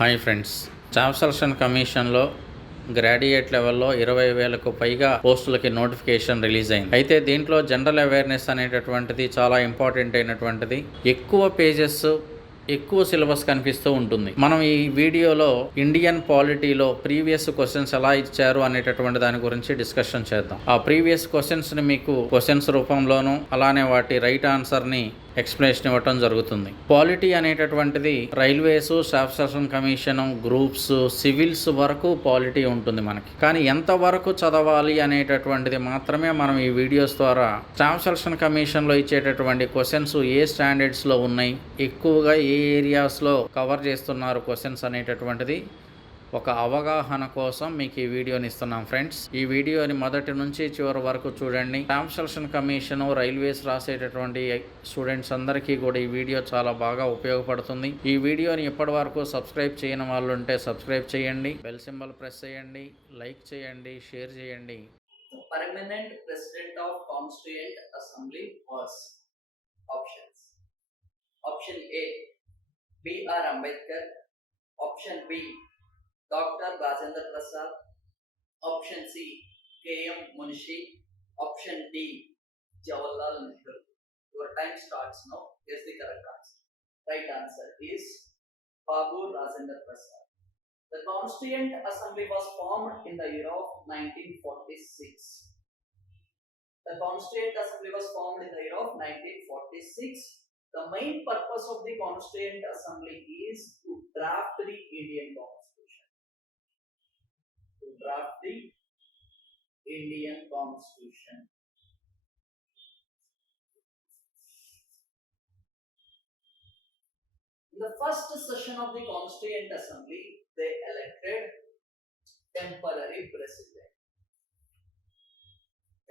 Hi friends, staff selection కమిషన్లో graduate లెవెల్లో 20,000కు పైగా పోస్టులకి నోటిఫికేషన్ రిలీజ్ అయింది. అయితే దీంట్లో జనరల్ అవేర్నెస్ అనేటటువంటిది చాలా ఇంపార్టెంట్ అయినటువంటిది. ఎక్కువ పేజెస్, ఎక్కువ సిలబస్ కనిపిస్తూ ఉంటుంది. మనం ఈ వీడియోలో ఇండియన్ పాలిటీలో ప్రీవియస్ క్వశ్చన్స్ ఎలా ఇచ్చారు అనేటటువంటి దాని గురించి డిస్కషన్ చేద్దాం. ఆ ప్రీవియస్ క్వశ్చన్స్ని మీకు క్వశ్చన్స్ రూపంలోనూ అలానే వాటి రైట్ ఆన్సర్ని ఎక్స్ప్లెనేషన్ ఇవ్వటం జరుగుతుంది. పాలిటీ అనేటటువంటిది railways, staff selection commission, groups, civils వరకు పాలిటీ ఉంటుంది మనకి. కానీ ఎంతవరకు చదవాలి అనేటటువంటిది మాత్రమే మనం ఈ వీడియోస్ ద్వారా స్టాఫ్ సెలక్షన్ కమిషన్లో ఇచ్చేటటువంటి క్వశ్చన్స్ ఏ స్టాండర్డ్స్లో ఉన్నాయి, ఎక్కువగా ఏ ఏరియాస్లో కవర్ చేస్తున్నారు క్వశ్చన్స్ అనేటటువంటిది ఒక అవగాహన కోసం మీకు ఈ వీడియోని ఇస్తున్నాం ఫ్రెండ్స్. ఈ వీడియోని మొదటి నుంచి చివరి వరకు చూడండి. స్టాఫ్ సెలక్షన్ కమిషన్, రైల్వేస్ రాసేటటువంటి స్టూడెంట్స్ అందరికీ కూడా ఈ వీడియో చాలా బాగా ఉపయోగపడుతుంది. ఈ వీడియోని ఇప్పటి వరకు సబ్స్క్రైబ్ చేయని వాళ్ళు ఉంటే సబ్స్క్రైబ్ చేయండి, బెల్ సింబల్ ప్రెస్ చేయండి, లైక్ చేయండి, షేర్ చేయండి. Permanent President of Constituent Assembly was options. Option A, B.R. Ambedkar. Option B, Dr. Rajendra Prasad. Option C, K.M. Munshi. Option D, Jawaharlal Nehru. Your time starts now. Guess the correct answer. Right answer is Babu Rajendra Prasad. The Constituent Assembly was formed in the year of 1946. The Constituent Assembly was formed in the year of 1946. The main purpose of the Constituent Assembly is to draft the Indian Constitution. To draft the Indian Constitution. In the first session of the Constituent Assembly, they elected temporary president.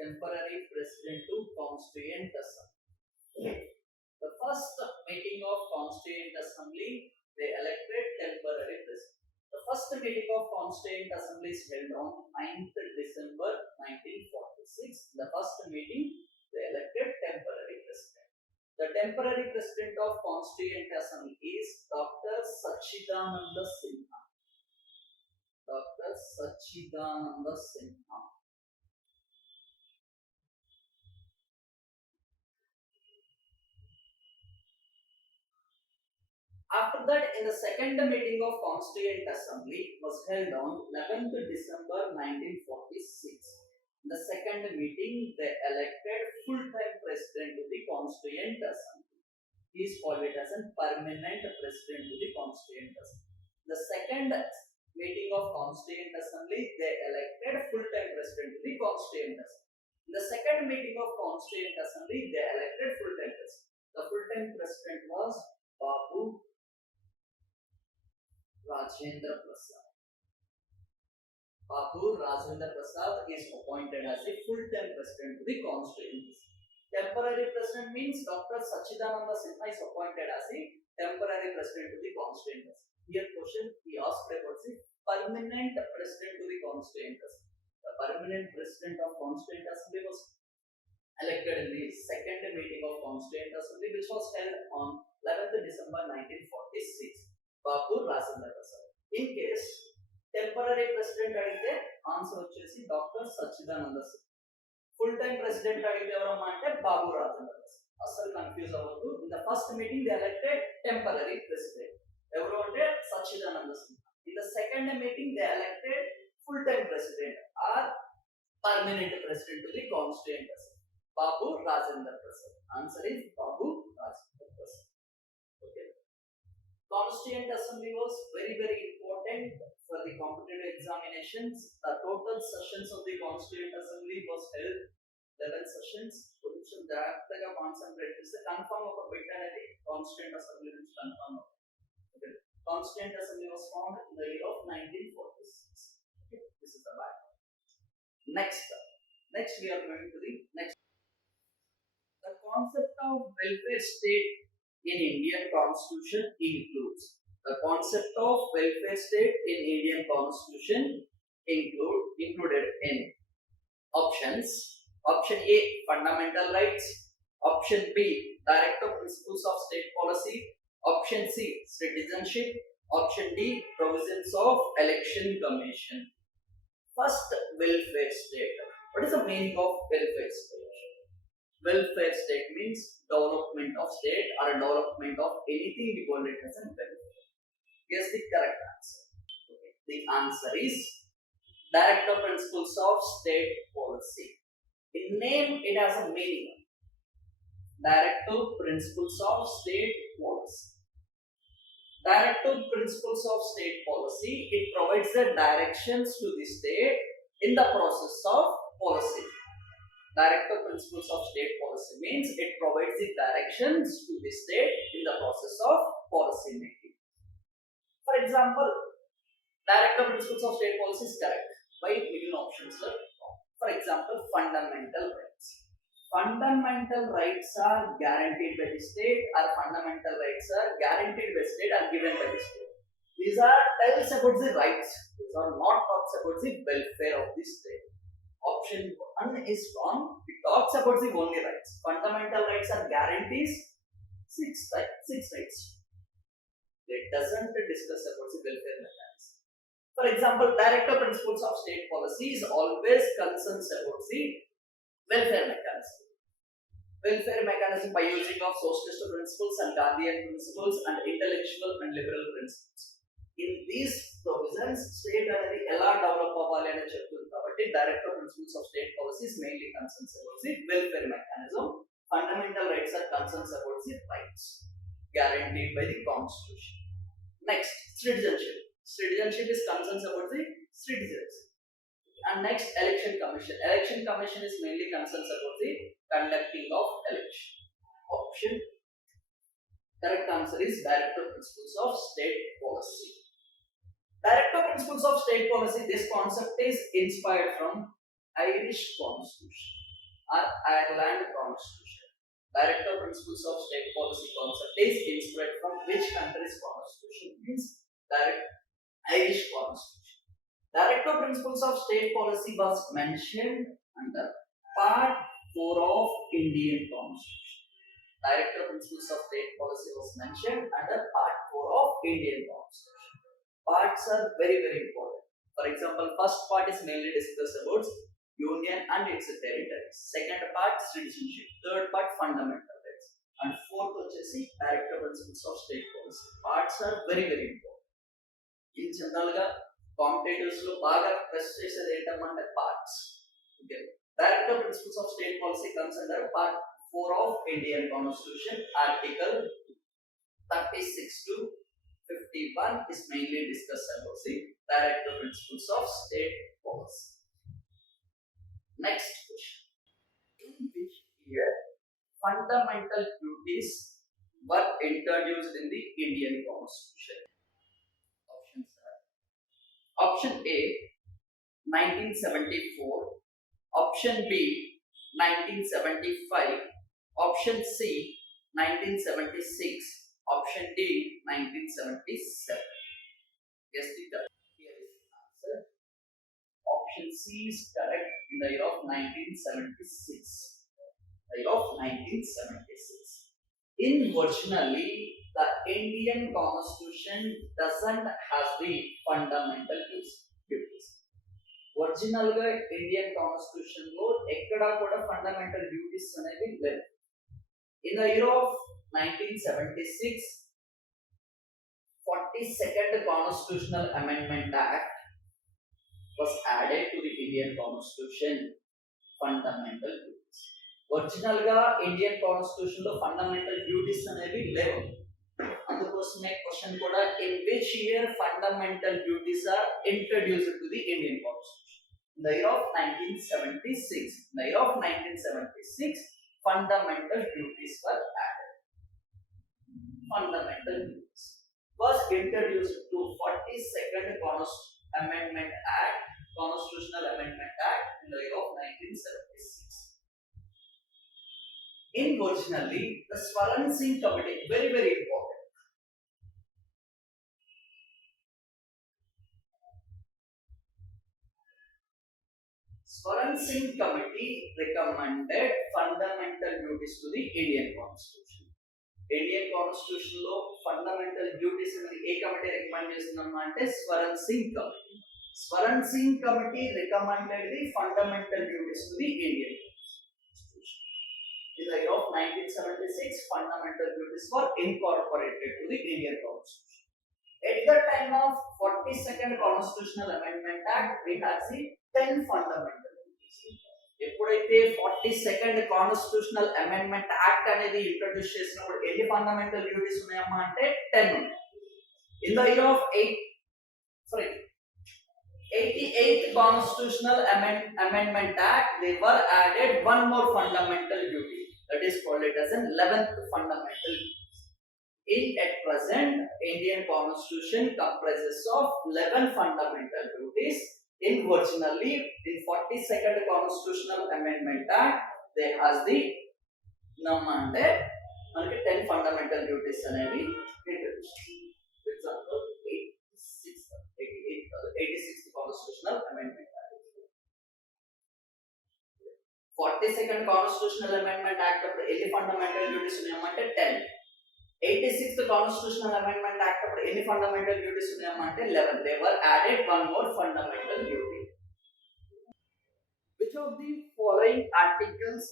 Temporary president to Constituent Assembly. The first meeting of Constituent Assembly, they elected temporary president. The first meeting of Constituent Assembly is held on 9th December 1946. The first meeting, they elected temporary president. The temporary president of Constituent Assembly is Dr. Sachidananda Sinha. Dr. Sachidananda Sinha. After that, in the second meeting of Constituent Assembly was held on 11th December 1946. In the second meeting, they elected full-time president to the Constituent Assembly. He is called it as a permanent president to the Constituent Assembly. The second meeting of Constituent Assembly, they elected full-time president to the Constituent Assembly. In the second meeting of Constituent Assembly, they elected full-time president. The full-time president was Babu Rajendra Prasad. Babu Rajendra Prasad is appointed as the full-time president to the Constituent Assembly. Temporary president means Dr. Sachidananda Sinha is appointed as the temporary president to the Constituent Assembly. Here question he asked about the permanent president to the Constituent Assembly. The permanent president of Constituent Assembly was elected in the second meeting of Constituent Assembly, which was held on 11th December 1946. Babu Rajendra Prasad. In case temporary president adite answer vachesi Dr. Sachidananda Sinha. Full time president adite evaru ante Babu Rajendra Prasad. Asal confuse avvadu. In the first meeting they elected temporary president. Evaru ante Sachidananda Sinha. In the second meeting they elected full time president or permanent president to the Constituent Assembly. Babu Rajendra Prasad. Answer is Babu Rajendra Prasad. Okay. Constituent Assembly was very important for the competitive examinations. The total sessions of the Constituent Assembly was held 11 sessions. కొంచెం జాగ్రత్తగా concentrate చేస్తే confirm ఒక bit అనేది Constituent Assembly నుంచి confirm అవుతుంది. Constituent Assembly was formed in the year of 1946. Okay, this is the background. Next we are going to the next. The concept of welfare state in Indian Constitution includes. The concept of welfare state in Indian Constitution included in options. Option A, fundamental rights. Option B, directive principles of state policy. Option C, citizenship. Option D, provisions of election commission. First, welfare state. What is the meaning of welfare state? Welfare state means development of state or development of anything we call it as a welfare. Guess the correct answer. Okay. The answer is Director Principles of State Policy. In name, it has a meaning. Director Principles of State Policy. Directive Principles of State Policy, it provides the directions to the state in the process of policy. Directive Principles of State Policy means it provides the directions to the state in the process of policy making. For example, Directive Principles of State Policy is correct. Why given options are wrong? For example, fundamental rights. Fundamental rights are guaranteed by the state, or fundamental rights are guaranteed by state or given by the state. These are tells about the rights. These are not talks about the welfare of the state. Option 1 is wrong. It talks about the only rights. Fundamental rights are guarantees. Six rights. It doesn't discuss about the welfare mechanism. For example, Directive Principles of State Policy is always concerns about the welfare mechanism. Welfare mechanism by using of socialist principles and Gandhian principles and intellectual and liberal principles. In these provisions, state అనేది ఎలా develop అవ్వాలి అని చెప్తుంది కాబట్టి directive principles of state policies mainly concerns about the welfare mechanism. Fundamental rights are concerns about the rights guaranteed by the constitution. Next, citizenship. Citizenship is concerns about the citizens. And next, election commission. Election commission is mainly concerns about the conducting of election. Option correct answer is Directive Principles of State Policy. Directive Principles of State Policy, this concept is inspired from Irish Constitution or Ireland Constitution. Directive Principles of State Policy concept is inspired from which country's constitution? Means Irish Constitution. Directive Principles of State Policy was mentioned under Part 4 of Indian Constitution. Directive Principles of State Policy was mentioned under Part 4 of Indian Constitution. Parts are very important. For example, first part is mainly discussed about union and its territories. Second part, citizenship. Third part, fundamental rights. And fourth వచ్చేసి Directive Principles of State Policy. Parts are very important. In general గా competitives లో బాగా press చేసేది ఏంటంటే parts. Okay. Directive Principles of State Policy comes under Part 4 of Indian Constitution. Article 36 to 51 is mainly discussed about the Directive Principles of State Policy. Next question. In which year fundamental duties were introduced in the Indian Constitution? Options are Option A 1974, Option B 1975, Option C 1976, Option D 1977. Guess the correct. Here is the answer. Option C is correct in the year of 1976. The year of 1976. Originally, the Indian Constitution doesn't have the fundamental duties. Original గా Indian constitution లో ఎక్కడా కూడా fundamental duties అనేవి లేవు. In the year of 1976, 42nd Constitutional Amendment Act was added to the Indian Constitution. Fundamental duties. Original గా Indian constitution లో fundamental duties అనేవి లేవు. అందుకోసమే క్వశ్చన్ కూడా in which year fundamental duties are introduced to the Indian Constitution? In the year of 1976. In the year of 1976, fundamental duties were added. Fundamental duties was introduced to 42nd Amendment Act, Constitutional Amendment Act in the year of 1976. Originally, the Swaran Singh Committee, very important. Swaran Singh Committee recommended fundamental duties to the Indian Constitution. Indian constitution లో fundamental duties అనేది ఏ committee recommend చేస్తుందమ్మా అంటే Swaran Singh committee. Swaran Singh committee recommended the fundamental duties to the Indian constitution. In the year of 1976, fundamental duties were incorporated to the Indian Constitution. At the time of 42nd Constitutional Amendment Act, we have the 10 fundamental duties. ఎప్పుడైతే 42nd constitutional amendment act అనేది introduce చేసినప్పుడు ఎన్ని fundamental duties ఉన్నాయమ్మా అంటే 10 ఉన్నాయి. In the year of 88th Constitutional Amendment Act, they were added one more fundamental duty, that is called it as an 11th fundamental duty. At present, Indian Constitution comprises of 11 fundamental duties. Originally, in 42nd Constitutional Amendment Act, there has the number 10 fundamental duties అనేవి introduced. For example, 86th Constitutional Amendment Act. 42nd Constitutional Amendment Act అప్పుడు ఎన్ని fundamental duties ఉన్నాయమంటే 10. 86th Constitutional Amendment Act అప్పుడు ఎన్ని fundamental duties ఉన్నాయమంటే 11. They were added one more fundamental duty. Which of the following articles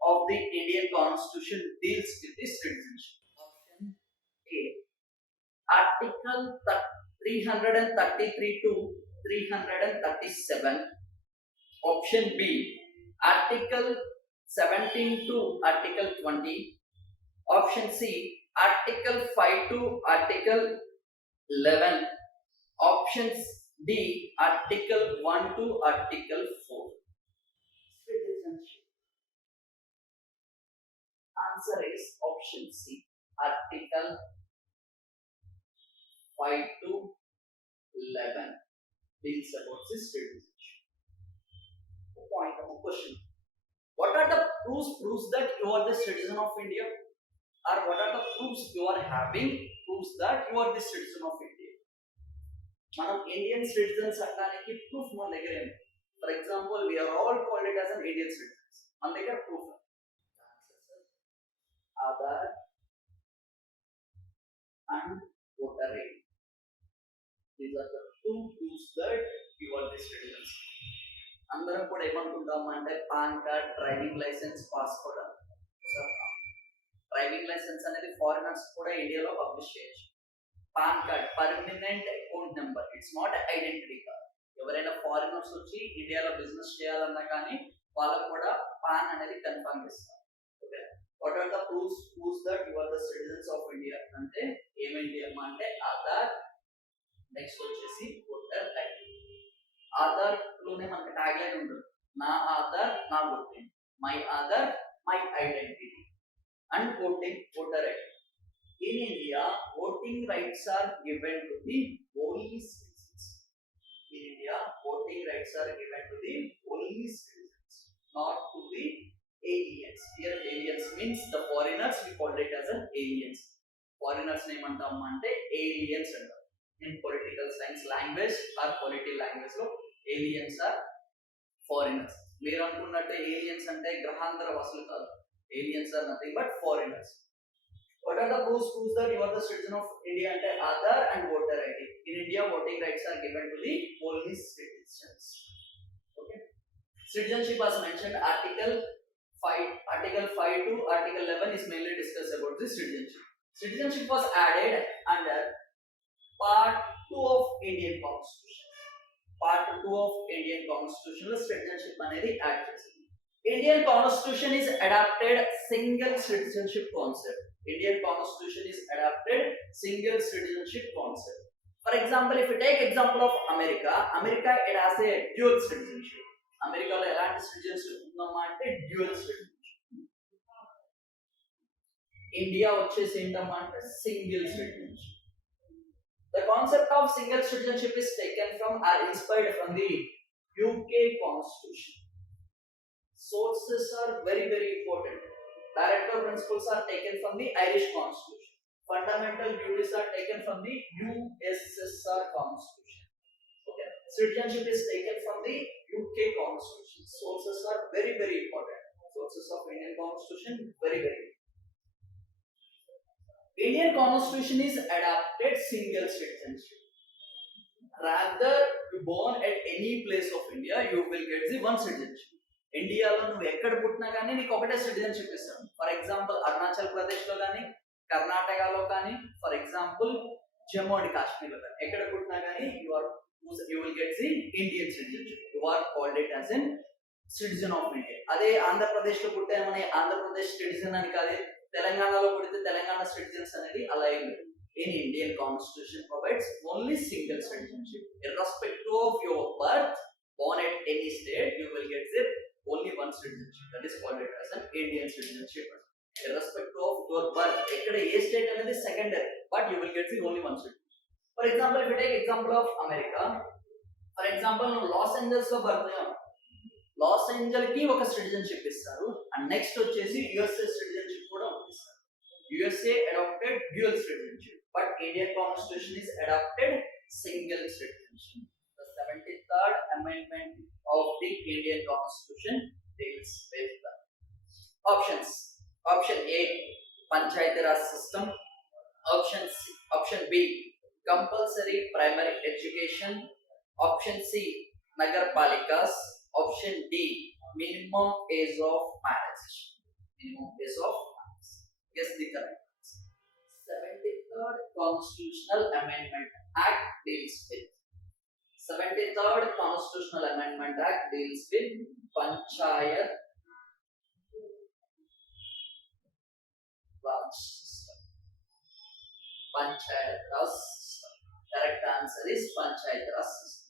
of the Indian Constitution deals with the citizenship? Option A. Article 333 to 337. Option B. Article 17 to Article 20. Option C. Article 5 to Article 11. Options D. Article 1 to Article 4. Citizenship. Answer is option C. Article 5 to 11 deals about this citizenship. Point of question. What are the proofs that you are the citizen of India? Or what are the proofs you are having proofs that you are the citizen of India? మనం Indian citizens అనడానికి proof మన దగ్గర ఉంది. For example we are all called it as an Indian citizens. మన దగ్గర proof Aadhaar and voter ID. These are the two proofs that you are the citizens. అందరం కూడా ఏమనుకుంటాం అంటే PAN card, driving licence, passport. Driving licence అనేది foreigners కూడా ఇండియాలో publish చేయొచ్చు. PAN card permanent account number, it's not identity card. ఎవరైనా foreigners వచ్చి ఇండియాలో బిజినెస్ చేయాలన్నా కానీ వాళ్ళకు కూడా పాన్ అనేది కన్ఫర్మ్ చేస్తారు. Okay, what are the proofs that you are the citizens of India అంటే ఏమేంటి అమ్మా అంటే ఆధార్, నెక్స్ట్ వచ్చేసి ఓటర్ ఐడి. ఆధార్ లోనే మనకి ట్యాగ్ లైన్ ఉంటుంది, నా ఆధార్ నా voting, my Aadhaar my identity, and voter ID. In India, voting rights are given to the only citizens. In India, voting rights are given to the only citizens, not to the aliens. Here, aliens means the foreigners. We call it as an aliens. Foreigners name antam ante aliens antaru. In political science language or political language lo aliens are foreigners. మీరు అనుకున్నట్టు aliens అంటే గ్రహాంతర వాసులు కాదు. Aliens are nothing but foreigners. What are the proofs that you are the citizen of India ante Aadhaar and voter ID. In India, voting rights are given to the only citizens. Okay. Citizenship as mentioned, Article 5 to Article 11 is mainly discussed about the citizenship. Citizenship was added under Part 2 of Indian Constitution. Part 2 of Indian Constitution lo citizenship anedi add చేసింది. Indian Constitution is adopted single citizenship concept. Indian Constitution is adopted single citizenship concept. For example, if you take example of America it has a dual citizenship. America lo elanti citizenship undamma ante dual citizenship. India vachesi entamma ante single citizenship. The concept of single citizenship is taken from or inspired from the UK Constitution. Sources are very important. Director principles are taken from the Irish Constitution. Fundamental duties are taken from the USSR Constitution. Okay. Citizenship is taken from the UK Constitution. Sources are very important. Sources of Indian Constitution very. Indian constitution is adopted single citizenship. Rather you born at any place of India, you will get the one citizenship. ఇండియాలో నువ్వు ఎక్కడ పుట్టినా కానీ నీకు ఒకటే citizenship ఇస్తాను. For example Arunachal Pradesh లో కానీ, కర్ణాటకలో కానీ, for example Jammu and Kashmir లో కానీ, ఎక్కడ పుట్టినా కానీ you will get the Indian citizenship. You are called it as an citizen of India. అదే ఆంధ్రప్రదేశ్ లో పుట్టామని ఆంధ్రప్రదేశ్ సిటిజన్ అని కాదు, తెలంగాణలో పుడితే తెలంగాణ సిటిజన్స్ అనేది అలా ఏం లేదు. In Indian constitution provides only single citizenship. Irrespective of your birth, born at any state, you will get the only one citizenship. That is called it as an Indian citizenship. Irrespective of your birth, ekkada a state anedi secondary, but you will get the only one citizenship. For example, if we take example of America, for example, no Los Angeles lo birth ayam, Los Angeles ki oka citizenship istaru, and next vachesi USA citizenship kuda istaru. USA adopted dual citizenship, but Indian constitution is adopted single citizenship. The 73rd amendment of the Indian constitution deals with the options. Option A, Panchayati Raj system. Option B, compulsory primary education. Option C, Nagar Palikas. Option D, minimum age of marriage. Minimum age of marriage. Guess the correct answer. 73rd Constitutional Amendment Act deals with 73rd Constitutional Amendment Act deals with Panchayat Raj system. Panchayat Raj system. Correct answer is Panchayat Raj system.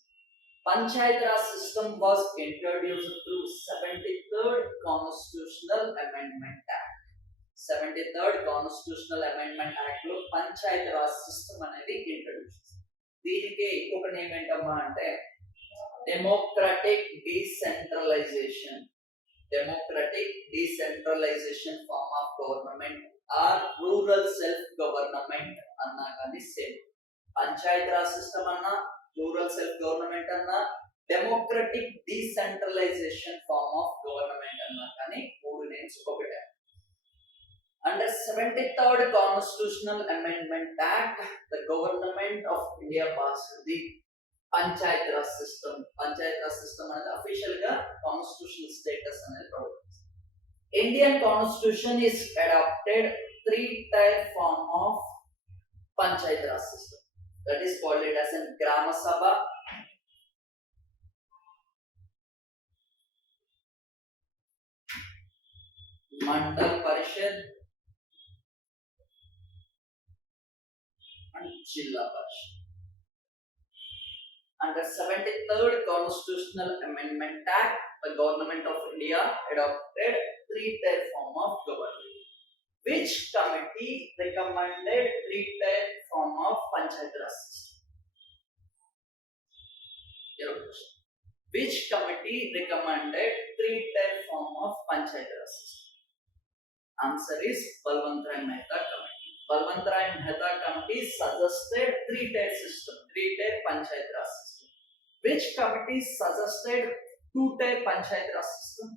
Panchayat Raj system was introduced through 73rd Constitutional Amendment Act. 73rd Constitutional Amendment Act లో panchayat raj system అనేది introduce చేశారు. దీనికి ఇంకొక name ఏంటమ్మా అంటే democratic decentralisation. Democratic decentralisation form of government or rural self government అన్నా కానీ same. Panchayat raj system అన్నా, రూరల్ సెల్ఫ్ గవర్నమెంట్ అన్నా, democratic decentralisation form of government అన్నా కానీ మూడు నేమ్స్ ఒకటే. Under 73rd Constitutional Amendment Act, the Government of India passed the Panchayat Raj system. Panchayat Raj system అనేది official గా constitutional status అనేది provide చేస్తుంది. Indian Constitution is adopted three-tier form of Panchayat Raj system. That is called it as a Grama Sabha, Mandal Parishad, and Jilla Parishad. Under 73rd Constitutional Amendment Act, the Government of India adopted three-tier form of government. Which committee recommended three-tier form of Panchayat Raj system? Which committee recommended three-tier form of Panchayat Raj system? Answer is Balwant Rai Mehta committee. Balwant Rai Mehta committee suggested three-tier system, three-tier Panchayat Raj system. Which committee suggested two-tier Panchayat Raj system?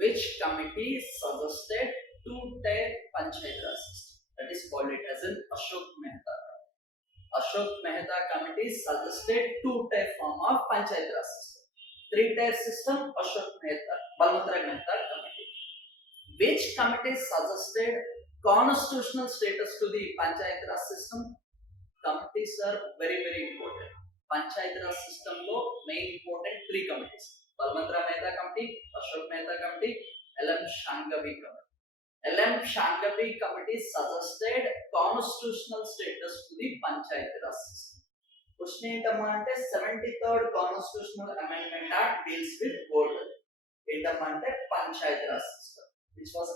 Which committee suggested two-tier Panchayat Raj system? That is called it as an Ashok Mehta. Ashok Mehta committee suggested two-tier form of Panchayat Raj system. Three-tier system, Ashok Mehta, Balwant Rai Mehta committee. Which committee suggested constitutional status to the Panchayat Raj system? Committees are very important. Panchayat Raj system lo main important three committees: Balwant Rai Mehta committee, Ashok Mehta committee, L.M. Shangavi committee. L.M. Shangavi committee suggested constitutional status to the Panchayat Raj system. Question ఏంటమ్మా అంటే 73rd Constitutional Amendment Act deals with what? ఏంటమ్మా అంటే Panchayat Raj system, which was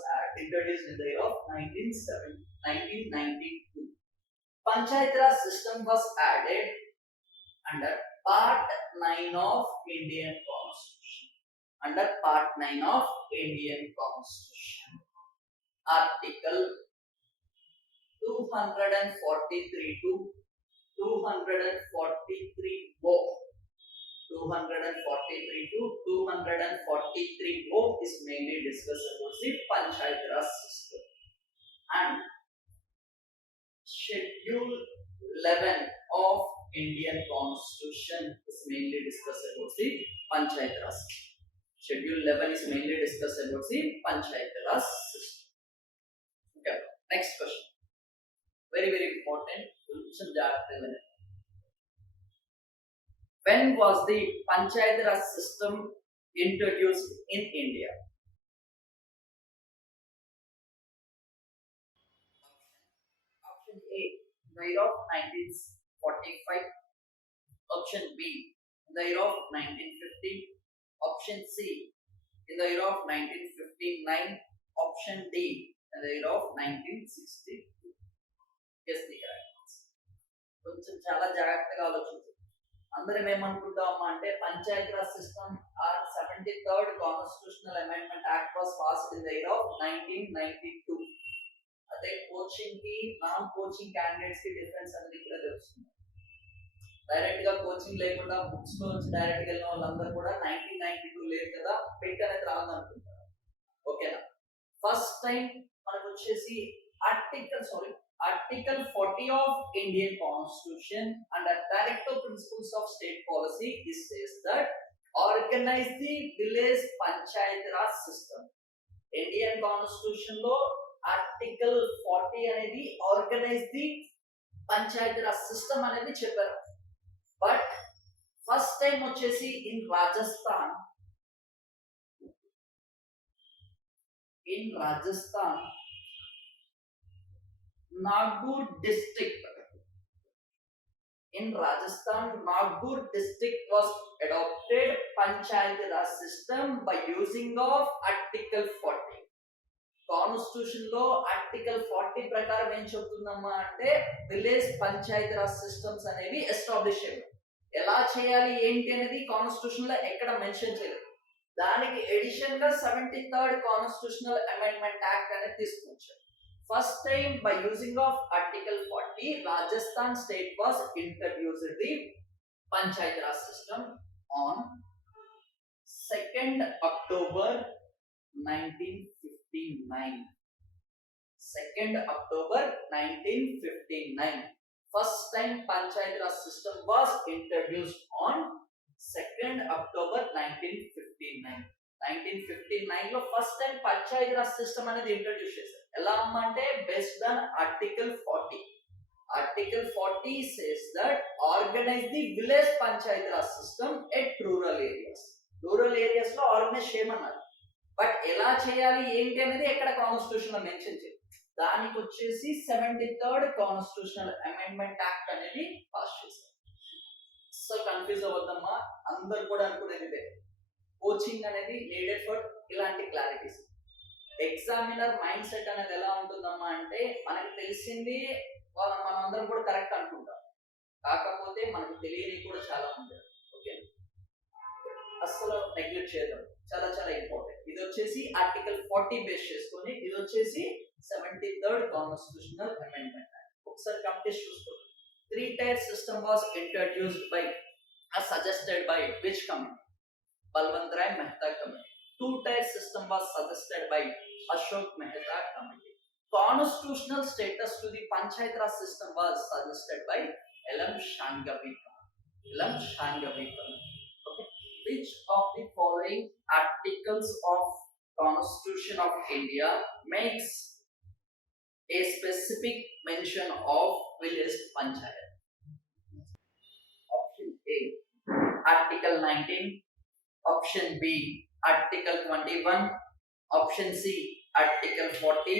introduced in the year of 1992. Panchayat Raj system was added under Part 9 of Indian Constitution. Under Part 9 of Indian Constitution. Article 243 to 243O. 243 to 243O is mainly discussed about the Panchayat Raj system. and Schedule 11 of Indian Constitution is mainly discussed about the Panchayat Raj. Schedule 11 is mainly discussed about the Panchayat Raj system. Okay. Next question. Very important. When was the Panchayat Raj system introduced in India? Option A, in the year of 1945. Option B, in the year of 1950. Option C, in the year of 1959. Option D, in the year of 1960. Guess the correct answer. కొంచెం చాలా జాగ్రత్తగా ఆలోచించండి. అందరం ఏమనుకుంటామా అంటే panchayat raj system or 73rd constitutional amendment act was passed in the year of 1992. అదే coaching కి non coaching candidates కి డిఫరెన్స్ అనేది ఇక్కడ తెలుస్తుంది. డైరెక్ట్ గా కోచింగ్ లేకుండా బుక్స్ లో నుంచి డైరెక్ట్ గా వెళ్ళిన వాళ్ళందరూ కూడా 1992 లేదు కదా పిట్ అనేది రాదనుకుంటారు. ఓకేనా? ఫస్ట్ టైం మనకు వచ్చేసి Article 40 of Indian Constitution under Directive Principles of State Policy it says that organize the village panchayat raj system. Indian Constitution లో Article 40 అనేది organize the panchayat raj system అనేది చెప్పారు. బట్ ఫస్ట్ టైం వచ్చేసి in Rajasthan Nagpur district was adopted Panchayat Raj system by using of Article 40. Constitution లో article 40 ప్రకారం ఏం చెప్తుందమ్మా అంటే village Panchayat Raj systems అనేవి ఎస్టాబ్లిష్ చేయాలి. ఎలా చేయాలి ఏంటి అనేది కాన్స్టిట్యూషన్ లో ఎక్కడ మెన్షన్ చేయలేదు. దానికి ఎడిషన్ గా 73rd కాన్స్టిట్యూషనల్ అమెండ్మెంట్ యాక్ట్ అనేది తీసుకొచ్చారు. First time by using of Article 40, Rajasthan state was introduced the Panchayat Raj system on 2nd October 1959. 2nd October 1959. First time Panchayat Raj system was introduced on 2nd October 1959. 1959 లో first time Panchayat raj system అనేది introduce చేశారు. ఎలా అంటే based on article 40. Article 40 says that organise the village Panchayat raj system at rural areas. Rural areas లో organise చేయమన్నారు. But ఎలా చేయాలి ఏంటి అనేది ఎక్కడ కాన్స్టిట్యూషన్ లో మెన్షన్ చేయలేదు. దానికి వచ్చేసి 73rd కాన్స్టిట్యూషనల్ అమెండ్మెంట్ యాక్ట్ అనేది పాస్ చేశారు. సో కన్ఫ్యూజ్ అవ్వద్దమ్మా, అందరు కూడా అనుకునేది ఇదే. కోచింగ్ అనేది నీడెడ్ ఫర్ ఇలాంటి క్లారిటీస్. ఎగ్జామినర్ మైండ్ సెట్ అనేది ఎలా ఉంటుందమ్మా అంటే మనకు తెలిసింది మనందరం కూడా కరెక్ట్ అనుకుంటాం, కాకపోతే మనకు తెలియని కూడా చాలా ఉంటాయి. ఓకే, అసలు నెగ్లెక్ట్ చేద్దాం, చాలా చాలా ఇంపార్టెంట్. ఇది వచ్చేసి ఆర్టికల్ 40 బేస్ చేసుకొని, ఇది వచ్చేసి 73rd కాన్స్టిట్యూషనల్ అమెండ్మెంట్ యాక్ట్. ఒకసారి కంప్లీట్ చూసుకోండి. 3-tier system was introduced by suggested by which committee? Balwant-Rai Mehta committee. 2-tier system was suggested by Ashok Mehta committee. Constitutional status to the Panchayat Raj system was suggested by L.M. Shangavi committee. Okay. Which of the following articles of Constitution of India makes a specific mention of village panchayat? Option A, Article 19. Option B, Article 21. Option C, Article 40.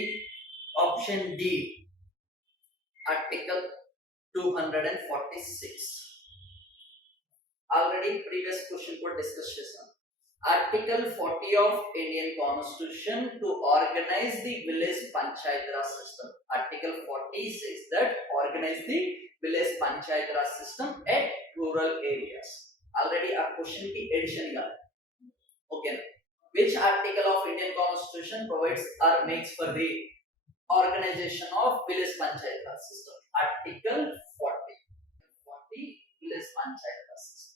Option D, Article 246. Already previous question ko discuss chesam. Article 40 of Indian Constitution to organize the village panchayat raj system. Article 40 says that organize the village panchayat raj system at rural areas. Already a question ki addition ga. Okay. Which article of Indian Constitution provides or makes for the organization of village panchayat raj system? Article 40. 40 village panchayat raj system.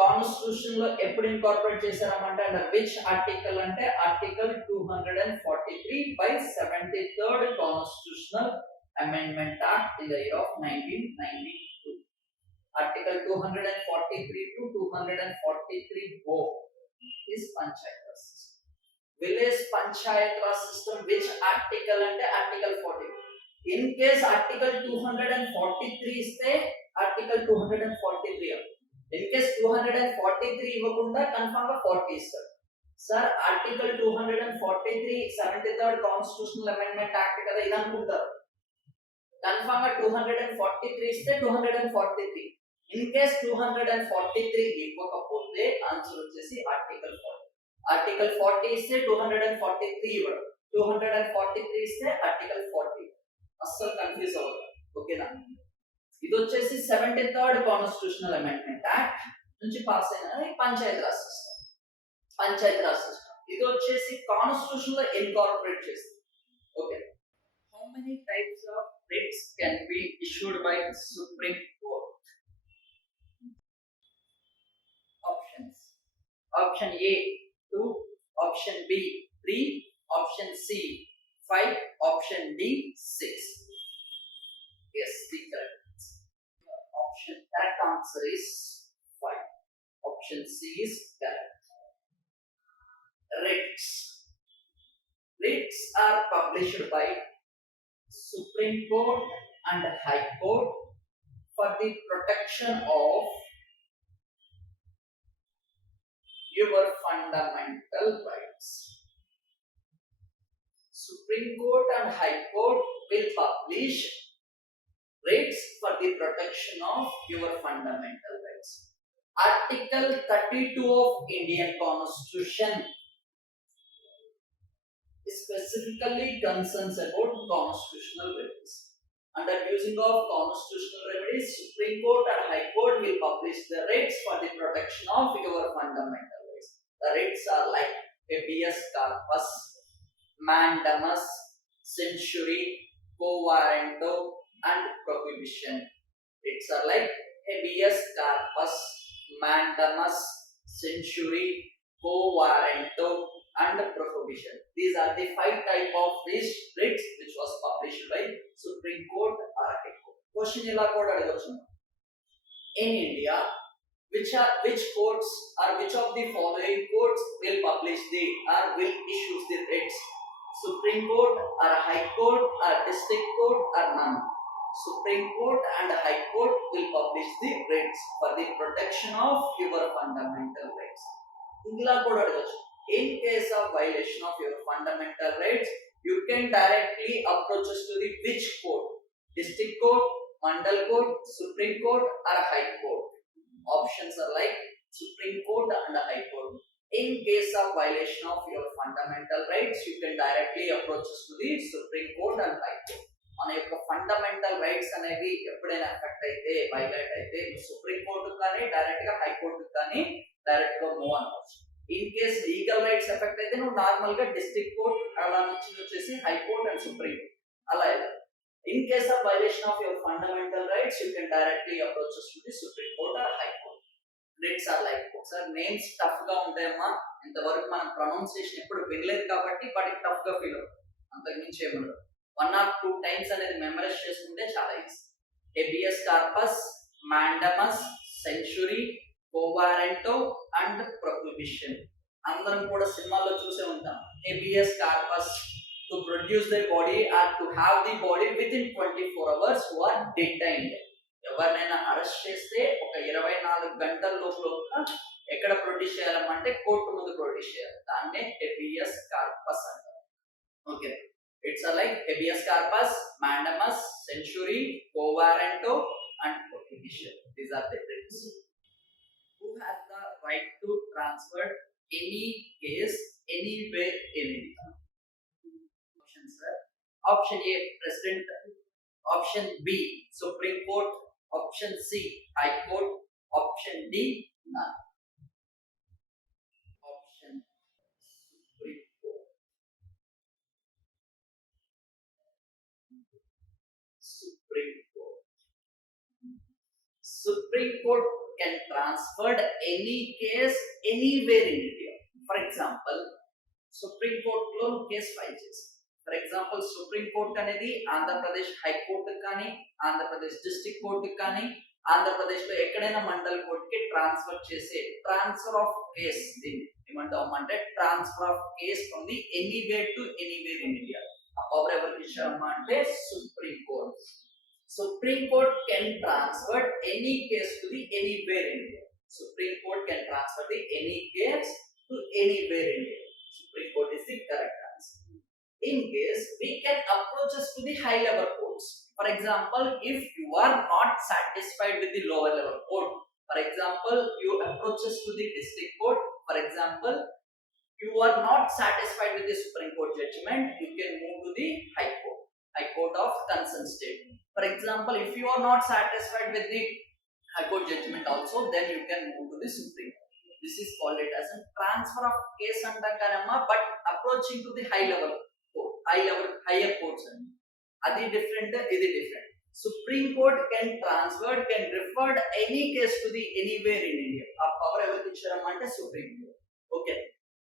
Constitution లో ఎప్పుడు incorporate చేశారమంటే under which article అంటే article 243 by 73rd constitutional amendment act in the year of 1992. Article 243 to 243 O is panchayat system. Village panchayat system which article ante article 40. In case article 243 ఇస్తే article 243. In case 243 ఇవ్వకుండా confirm గా 40 ఇస్తారు. Sir article 243 73rd constitutional amendment act కదా ఇది అనుకుంటారు. Confirm గా 243 ఇస్తే 243. In case 243 ఇవ్వకపోతే ఆన్సర్ వచ్చేసి ఆర్టికల్ 40. ఆర్టికల్ 40 ఇస్తే 243 ఇవ్వడం, 243 ఇస్తే ఆర్టికల్ 40. అస్సలు కన్ఫ్యూజ్ అవ్వదు. ఓకేనా? ఇది వచ్చేసి 73rd కాన్స్టిట్యూషనల్ అమెండ్మెంట్ యాక్ట్ నుంచి పాస్ అయిన పంచాయత్ రాజ్ సిస్టమ్. పంచాయత్ రాజ్ సిస్టమ్ ఇది వచ్చేసి కాన్స్టిట్యూషన్ లో ఇన్కార్పొరేట్ చేస్తుంది. Okay. How many types of writs can be issued by supreme court? Options. Option A 2, option B 3, option C 5, option D 6. Yes, the correct option. Correct answer is 5. Option C is correct. Writs. Writs are published by Supreme Court and High Court for the protection of your fundamental rights. Supreme Court and High Court will publish writs for the protection of your fundamental rights. Article 32 of Indian Constitution specifically concerns about constitutional remedies. Under using of constitutional remedies, Supreme Court and High Court will publish the writs for the protection of your fundamental rights. The writs are like habeas corpus, mandamus, century, quo warranto, and prohibition. Writs are like habeas corpus, mandamus, century, quo warranto, and prohibition. These are the 5 type of these writs which was published by Supreme Court or High Court. Question ila code adagachu. In India, which courts or which of the following courts will publish the or will issue the writs? Supreme Court or High Court or District Court or none? Supreme Court and High Court will publish the writs for the protection of your fundamental rights. Ingla code adagachu. In case of violation of your fundamental rights, you can directly approach us to the which court? District Court, Mandal Court, Supreme Court or High Court? Options are like Supreme Court and High Court. In case of violation of your fundamental rights, you can directly approach us to the Supreme Court and High Court. మన యొక్క fundamental rights అనేవి ఎప్పుడైనా effect అయితే violate అయితే supreme court కానీ direct గా high court కానీ direct గా మూవ్ అనవచ్చు. In case legal rights effect అయితే నువ్వు నార్మల్ గా డిస్ట్రిక్ట్ కోర్ట్ అలా నుంచి వచ్చేసి హై కోర్ట్ అండ్ సుప్రీం అలా వెళ్ళాలి. In case of violation of your fundamental rights you can directly approach to the supreme court or high court. Writs are like ఒకసారి names tough గా ఉంటాయమ్మా, ఇంతవరకు మనం ప్రొనౌన్సియేషన్ ఎప్పుడు వినలేదు కాబట్టి వాటికి టఫ్ గా ఫీల్ అవుతుంది, అంతకు మించి ఏముండదు. 1 or 2 times అనేది మెమరైజ్ చేసుకుంటే చాలా easy. habeas corpus, mandamus, century, quo warranto and prohibition. అందరం కూడా సినిమాల్లో చూసే ఉంటాం. habeas corpus to produce the body or to have the body within 24 hours who are detained. ఎవరినైనా అరెస్ట్ చేస్తే ఒక 24 గంటల లోపల ఎక్కడ ప్రొడ్యూస్ చేయాలంటే కోర్టు ముందు ప్రొడ్యూస్ చేయాలి. దాన్నే habeas corpus అంటారు. Okay. It's like habeas corpus, mandamus, century, quo warranto and prohibition. These are the writs. Who has the right to transfer any case anywhere in India? Options are option A President, option B Supreme Court, option C High Court, option D none. Option Supreme Court. Supreme Court. Supreme Court can transfer any case anywhere in India. For example, Supreme Court లో case file చేసి, for example supreme court అనేది Andhra Pradesh high court కానీ, Andhra Pradesh district court కానీ, ఆంధ్రప్రదేశ్ లో ఎక్కడైనా మండల్ కోర్టుకి transfer చేసే transfer of case, దీన్ని ఏమంటామంటే transfer of case from the anywhere to anywhere in India. ఆ పవర్ ఎవరికి ఇచ్చారమ్మా అంటే supreme court. Supreme Court can transfer any case to the anywhere in India. Supreme Court can transfer the any case to anywhere in India. Supreme Court is the correct answer. In case we can approach us to the high level courts. For example, if you are not satisfied with the lower level court, for example, you approach us to the district court. For example, you are not satisfied with the Supreme Court judgment, you can move to the High Court, High Court of concerned state. For example, if you are not satisfied with the High Court judgment also, then you can move to the Supreme Court. This is called it as a transfer of case antakarama, but approaching to the high level court, higher courts. Adi different, idi different. Supreme Court can transfer, can refer any case to the anywhere in India. A power ever icharamante Supreme Court.